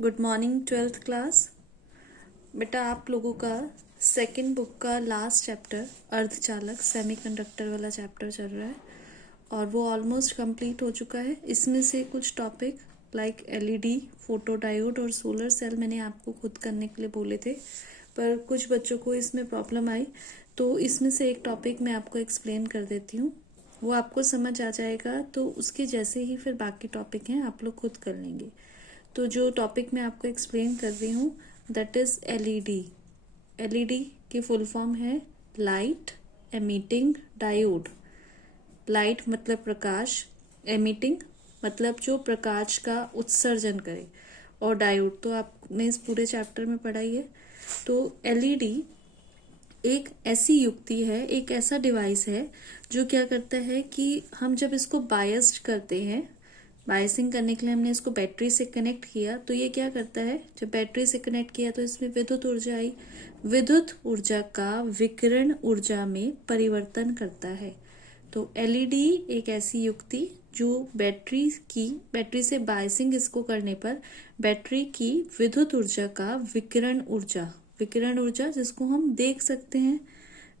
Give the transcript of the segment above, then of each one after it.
Good morning twelfth class. बेटा आप लोगों का सेकंड बुक का लास्ट चैप्टर अर्धचालक सेमीकंडक्टर वाला चैप्टर चल रहा है और वो ऑलमोस्ट कंप्लीट हो चुका है। इसमें से कुछ topic like LED, photo diode और सोलर सेल मैंने आपको खुद करने के लिए बोले थे, पर कुछ बच्चों को इसमें प्रॉब्लम आई, तो इसमें से एक टॉपिक मैं आपको एक्सप्लेन कर देती हूँ। वो आपको समझ आ जाएगा तो उसके जैसे ही फिर बाकी टॉपिक हैं आप लोग खुद कर लेंगे। तो जो टॉपिक मैं आपको एक्सप्लेन कर रही हूँ दैट इज एलईडी। एलईडी की फुल फॉर्म है लाइट एमिटिंग डायोड। लाइट मतलब प्रकाश, एमिटिंग मतलब जो प्रकाश का उत्सर्जन करे, और डायोड तो आपने इस पूरे चैप्टर में पढ़ा ही है। तो एलईडी एक ऐसी युक्ति है, एक ऐसा डिवाइस है जो क्या करता है कि हम जब इसको बायस्ड करते हैं, बायसिंग करने के लिए हमने इसको बैटरी से कनेक्ट किया, तो ये क्या करता है, जब बैटरी से कनेक्ट किया तो इसमें विद्युत ऊर्जा आई। विद्युत ऊर्जा का विकिरण ऊर्जा में परिवर्तन करता है। तो एलईडी एक ऐसी युक्ति जो बैटरी से बायसिंग इसको करने पर बैटरी की विद्युत ऊर्जा का विकिरण ऊर्जा जिसको हम देख सकते हैं।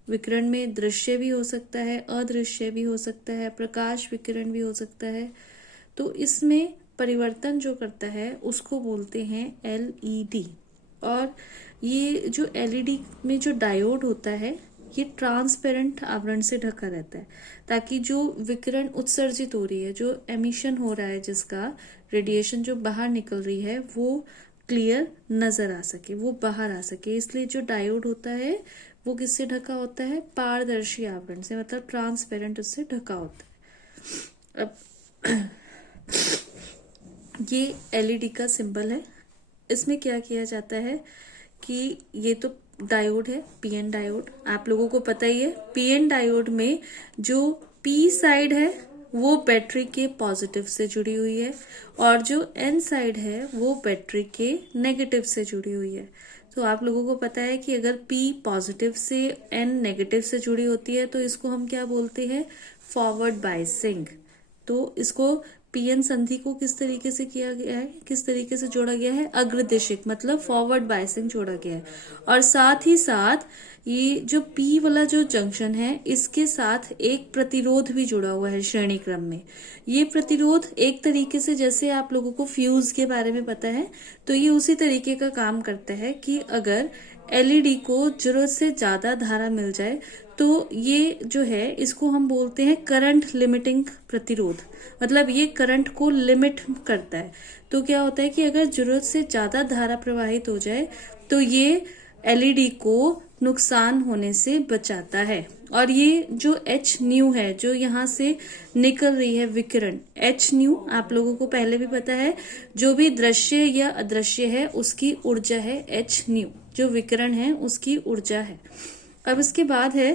विकिरण में दृश्य भी हो सकता है, अदृश्य भी हो सकता है, प्रकाश विकिरण भी हो सकता है। तो इसमें परिवर्तन जो करता है उसको बोलते हैं एलईडी। और ये जो एलईडी में जो डायोड होता है ये ट्रांसपेरेंट आवरण से ढका रहता है, ताकि जो विकिरण उत्सर्जित हो रही है, जो एमिशन हो रहा है, जिसका रेडिएशन जो बाहर निकल रही है, वो क्लियर नजर आ सके, वो बाहर आ सके। इसलिए जो डायोड होता है वो किससे ढका होता है, पारदर्शी आवरण से, मतलब ट्रांसपेरेंट उससे ढका होता है। अब ये एलईडी का सिंबल है। इसमें क्या किया जाता है कि ये तो डायोड है, पीएन डायोड, आप लोगों को पता ही है। पीएन डायोड में जो पी साइड है वो बैटरी के पॉजिटिव से जुड़ी हुई है, और जो एन साइड है वो बैटरी के नेगेटिव से जुड़ी हुई है। तो आप लोगों को पता है कि अगर पी पॉजिटिव से एन नेगेटिव से जुड़ी होती है तो इसको हम क्या बोलते हैं, फॉरवर्ड बायसिंग। तो इसको पीएन संधि को किस तरीके से किया गया है, किस तरीके से जोड़ा गया है, अग्रदिशिक मतलब फॉरवर्ड बायसिंग जोड़ा गया है। और साथ ही साथ ये जो पी वाला जो जंक्शन है इसके साथ एक प्रतिरोध भी जुड़ा हुआ है श्रेणी क्रम में। ये प्रतिरोध एक तरीके से, जैसे आप लोगों को फ्यूज के बारे में पता है, तो ये उसी तरीके का काम करता है कि अगर एलईडी को जरूरत से ज्यादा धारा मिल जाए तो ये जो है इसको हम बोलते हैं करंट लिमिटिंग प्रतिरोध, मतलब ये करंट को लिमिट करता है। तो क्या होता है कि अगर जरूरत से ज्यादा धारा प्रवाहित हो जाए तो ये एलईडी को नुकसान होने से बचाता है। और ये जो एच न्यू है, जो यहाँ से निकल रही है विकिरण, एच न्यू आप लोगों को पहले भी पता है, जो भी दृश्य या अदृश्य है उसकी ऊर्जा है एच न्यू, जो विकिरण है उसकी ऊर्जा है। अब इसके बाद है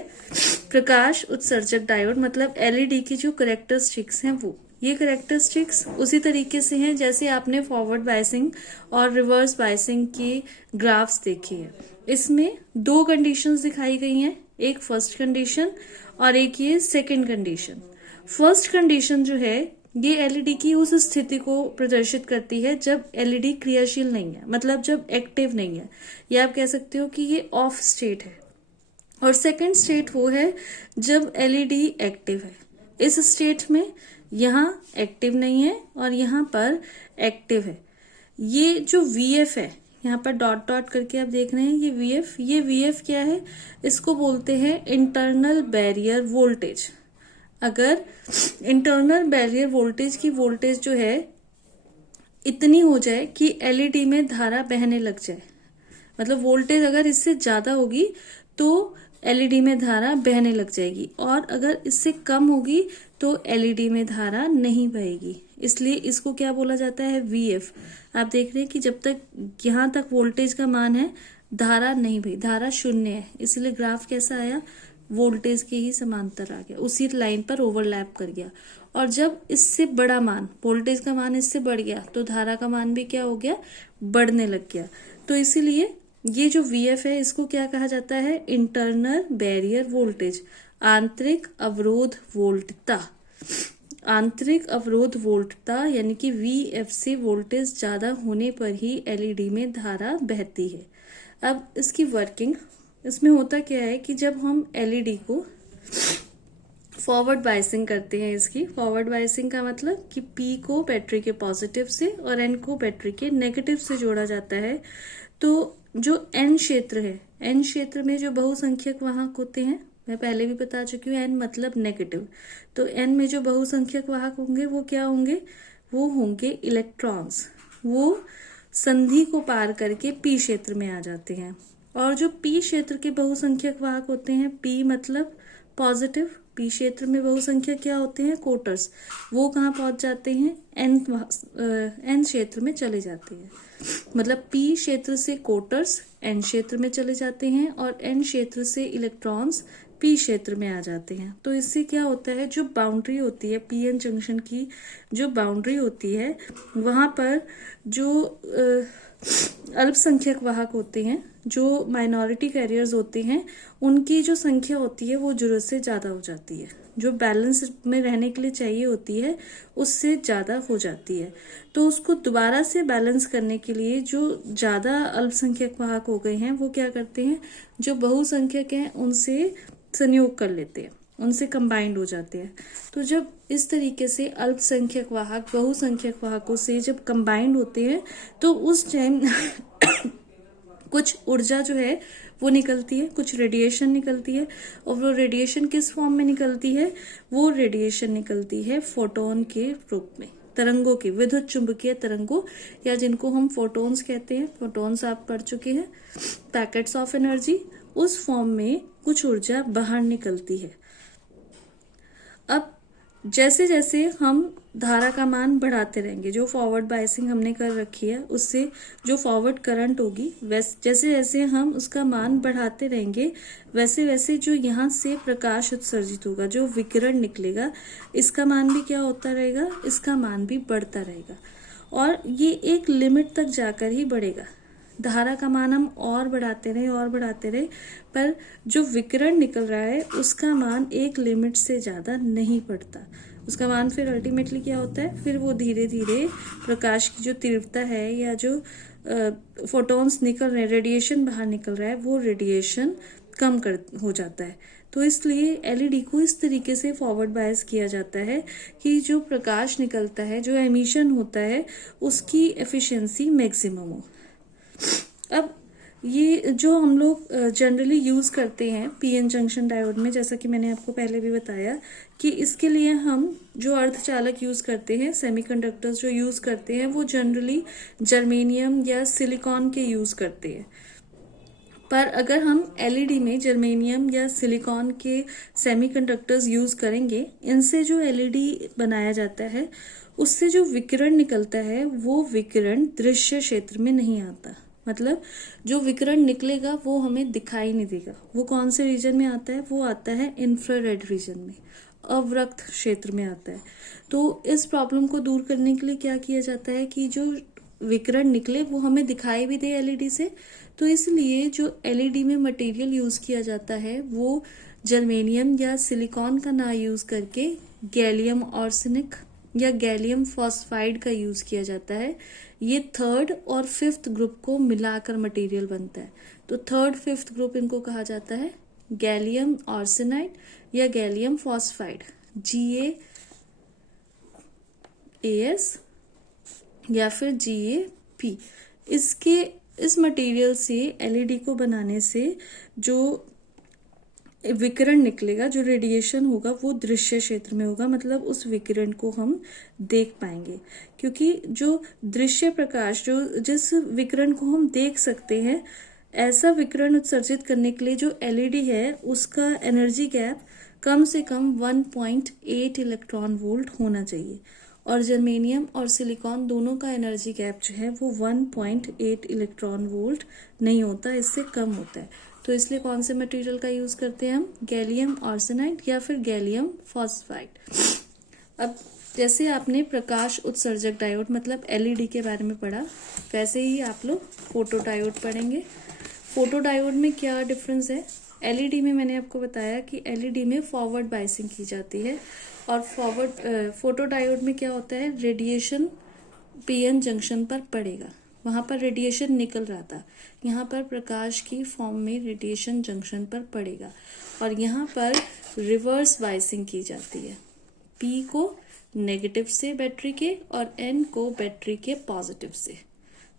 प्रकाश उत्सर्जक डायोड, मतलब एलईडी की जो करेक्टरिस्टिक्स हैं वो, ये करेक्टरिस्टिक्स उसी तरीके से हैं जैसे आपने फॉरवर्ड बायसिंग और रिवर्स बायसिंग की ग्राफ्स देखी है। इसमें दो कंडीशंस दिखाई गई हैं, एक फर्स्ट कंडीशन और एक ये सेकंड कंडीशन। फर्स्ट कंडीशन जो है ये एलईडी की उस स्थिति को प्रदर्शित करती है जब एलईडी क्रियाशील नहीं है, मतलब जब एक्टिव नहीं है, या आप कह सकते हो कि ये ऑफ स्टेट है। और सेकंड स्टेट वो है जब एलईडी एक्टिव है। इस स्टेट में यहाँ एक्टिव नहीं है और यहाँ पर एक्टिव है। ये जो वीएफ है, यहाँ पर डॉट डॉट करके आप देख रहे हैं, ये वीएफ क्या है, इसको बोलते हैं इंटरनल बैरियर वोल्टेज। अगर इंटरनल बैरियर वोल्टेज की वोल्टेज जो है इतनी हो जाए कि एलईडी में धारा बहने लग जाए, मतलब वोल्टेज अगर इससे ज्यादा होगी तो एलईडी में धारा बहने लग जाएगी, और अगर इससे कम होगी तो एलईडी में धारा नहीं बहेगी। इसलिए इसको क्या बोला जाता है, वीएफ। आप देख रहे हैं कि जब तक यहाँ तक वोल्टेज का मान है धारा नहीं बही, धारा शून्य है, इसलिए ग्राफ कैसा आया, वोल्टेज के ही समांतर आ गया, उसी लाइन पर ओवरलैप कर गया। और जब इससे बड़ा मान, वोल्टेज का मान इससे बढ़ गया तो धारा का मान भी क्या हो गया, बढ़ने लग गया। तो इसीलिए ये जो वीएफ है इसको क्या कहा जाता है, इंटरनल बैरियर वोल्टेज, आंतरिक अवरोध वोल्टता। आंतरिक अवरोध वोल्टता यानी कि VF से वोल्टेज ज्यादा होने पर ही एलईडी में धारा बहती है। अब इसकी वर्किंग, इसमें होता क्या है कि जब हम एलईडी को फॉरवर्ड बायसिंग करते हैं, इसकी फॉरवर्ड बायसिंग का मतलब कि P को बैटरी के पॉजिटिव से और N को बैटरी के नेगेटिव से जोड़ा जाता है। तो जो N क्षेत्र है, N क्षेत्र में जो बहुसंख्यक वाहक होते हैं, मैं पहले भी बता चुकी हूँ, N मतलब नेगेटिव, तो N में जो बहुसंख्यक वाहक होंगे वो क्या होंगे, वो होंगे इलेक्ट्रॉन्स। वो संधि को पार करके P क्षेत्र में आ जाते हैं। और जो P क्षेत्र के बहुसंख्यक वाहक होते हैं, P मतलब पॉजिटिव, P क्षेत्र में बहुसंख्यक क्या होते हैं, कोटर्स, वो कहाँ पहुंच जाते हैं, N क्षेत्र में चले जाते हैं। मतलब P क्षेत्र से कोटर्स N क्षेत्र में चले जाते हैं और N क्षेत्र से इलेक्ट्रॉन्स P क्षेत्र में आ जाते हैं। तो इससे क्या होता है, जो बाउंड्री होती है PN जंक्शन की, जो बाउंड्री होती है, वहां पर जो अल्पसंख्यक वाहक होते हैं, जो माइनॉरिटी कैरियर्स होते हैं, उनकी जो संख्या होती है वो जरूरत से ज्यादा हो जाती है, जो बैलेंस में रहने के लिए चाहिए होती है उससे ज्यादा हो जाती है। तो उसको दोबारा से बैलेंस करने के लिए जो ज्यादा अल्पसंख्यक वाहक हो गए हैं वो क्या करते हैं, जो बहुसंख्यक हैं उनसे संयोग कर लेते हैं, उनसे कंबाइंड हो जाते हैं। तो जब इस तरीके से अल्पसंख्यक वाहक बहुसंख्यक वाहकों से जब कंबाइंड होते हैं तो उस टाइम कुछ ऊर्जा जो है वो निकलती है, कुछ रेडिएशन निकलती है। और वो रेडिएशन किस फॉर्म में निकलती है, वो रेडिएशन निकलती है फोटोन के रूप में, तरंगों के, विद्युत चुंबकीय तरंगों, या जिनको हम फोटोन्स कहते हैं। फोटोन्स आप पढ़ चुके हैं, पैकेट्स ऑफ एनर्जी। उस फॉर्म में कुछ ऊर्जा बाहर निकलती है। अब जैसे जैसे हम धारा का मान बढ़ाते रहेंगे, जो फॉरवर्ड बायसिंग हमने कर रखी है उससे जो फॉरवर्ड करंट होगी, जैसे जैसे हम उसका मान बढ़ाते रहेंगे वैसे वैसे जो यहाँ से प्रकाश उत्सर्जित होगा, जो विकिरण निकलेगा, इसका मान भी क्या होता रहेगा, इसका मान भी बढ़ता रहेगा। और ये एक लिमिट तक जाकर ही बढ़ेगा। धारा का मान हम और बढ़ाते रहे, पर जो विकिरण निकल रहा है उसका मान एक लिमिट से ज्यादा नहीं बढ़ता। उसका मान फिर अल्टीमेटली क्या होता है, फिर वो धीरे धीरे प्रकाश की जो तीव्रता है या जो फोटॉन्स निकल रहे हैं, रेडिएशन बाहर निकल रहा है, वो रेडिएशन कम हो जाता है। तो इसलिए एलईडी को इस तरीके से फॉरवर्ड बायस किया जाता है कि जो प्रकाश निकलता है, जो एमिशन होता है, उसकी एफिशिएंसी मैक्सिमम हो। अब ये जो हम लोग जनरली यूज करते हैं पीएन जंक्शन डायोड में, जैसा कि मैंने आपको पहले भी बताया कि इसके लिए हम जो अर्धचालक यूज करते हैं, सेमीकंडक्टर्स जो यूज करते हैं, वो जनरली जर्मेनियम या सिलिकॉन के यूज करते हैं। पर अगर हम एलईडी में जर्मेनियम या सिलिकॉन के सेमीकंडक्टर्स यूज करेंगे, इनसे जो एलईडी बनाया जाता है उससे जो विकिरण निकलता है वो विकिरण दृश्य क्षेत्र में नहीं आता। मतलब जो विकिरण निकलेगा वो हमें दिखाई नहीं देगा। वो कौन से रीजन में आता है, वो आता है इंफ्रारेड रीजन में, अवरक्त क्षेत्र में आता है। तो इस प्रॉब्लम को दूर करने के लिए क्या किया जाता है कि जो विकिरण निकले वो हमें दिखाई भी दे एलईडी से। तो इसलिए जो एलईडी में मटेरियल यूज किया जाता है वो जर्मेनियम या सिलिकॉन का ना यूज करके गैलियम आर्सेनिक या गैलियम फॉस्फाइड का यूज किया जाता है। ये थर्ड और फिफ्थ ग्रुप को मिलाकर मटेरियल बनता है। तो थर्ड फिफ्थ ग्रुप इनको कहा जाता है गैलियम आर्सेनाइड या गैलियम फॉस्फाइड, GaAs या फिर GaP। इस मटेरियल से एलईडी को बनाने से जो विकिरण निकलेगा, जो रेडिएशन होगा, वो दृश्य क्षेत्र में होगा। मतलब उस विकिरण को हम देख पाएंगे, क्योंकि जो दृश्य प्रकाश, जो जिस विकिरण को हम देख सकते हैं, ऐसा विकिरण उत्सर्जित करने के लिए जो एलईडी है उसका एनर्जी गैप कम से कम 1.8 इलेक्ट्रॉन वोल्ट होना चाहिए। और जर्मेनियम और सिलिकॉन दोनों का एनर्जी गैप जो है वो 1.8 इलेक्ट्रॉन वोल्ट नहीं होता, इससे कम होता है। तो इसलिए कौन से मटेरियल का यूज करते हैं हम, गैलियम आर्सेनाइड या फिर गैलियम फॉस्फाइड। अब जैसे आपने प्रकाश उत्सर्जक डायोड मतलब एलईडी के बारे में पढ़ा, वैसे ही आप लोग फोटो डायोड पढ़ेंगे। फोटो डायोड में क्या डिफरेंस है, एलईडी में मैंने आपको बताया कि एलईडी में फॉरवर्ड बायसिंग की जाती है, और फॉरवर्ड फोटो डायोड में क्या होता है, रेडिएशन पीएन जंक्शन पर पड़ेगा, वहां पर रेडिएशन निकल रहा था, यहाँ पर प्रकाश की फॉर्म में रेडिएशन जंक्शन पर पड़ेगा, और यहाँ पर रिवर्स बायसिंग की जाती है, पी को नेगेटिव से बैटरी के और एन को बैटरी के पॉजिटिव से।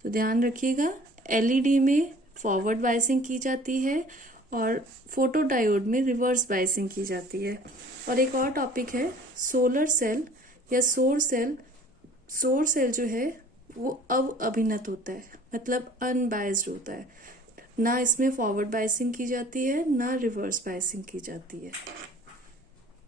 तो ध्यान रखिएगा, एलईडी में फॉरवर्ड बायसिंग की जाती है और फोटो डायोड में रिवर्स बायसिंग की जाती है। और एक और टॉपिक है सोलर सेल या सोर सेल। सोर सेल जो है वो अभिनत होता है, मतलब अनबायस्ड होता है, ना इसमें फॉरवर्ड बायसिंग की जाती है ना रिवर्स बायसिंग की जाती है।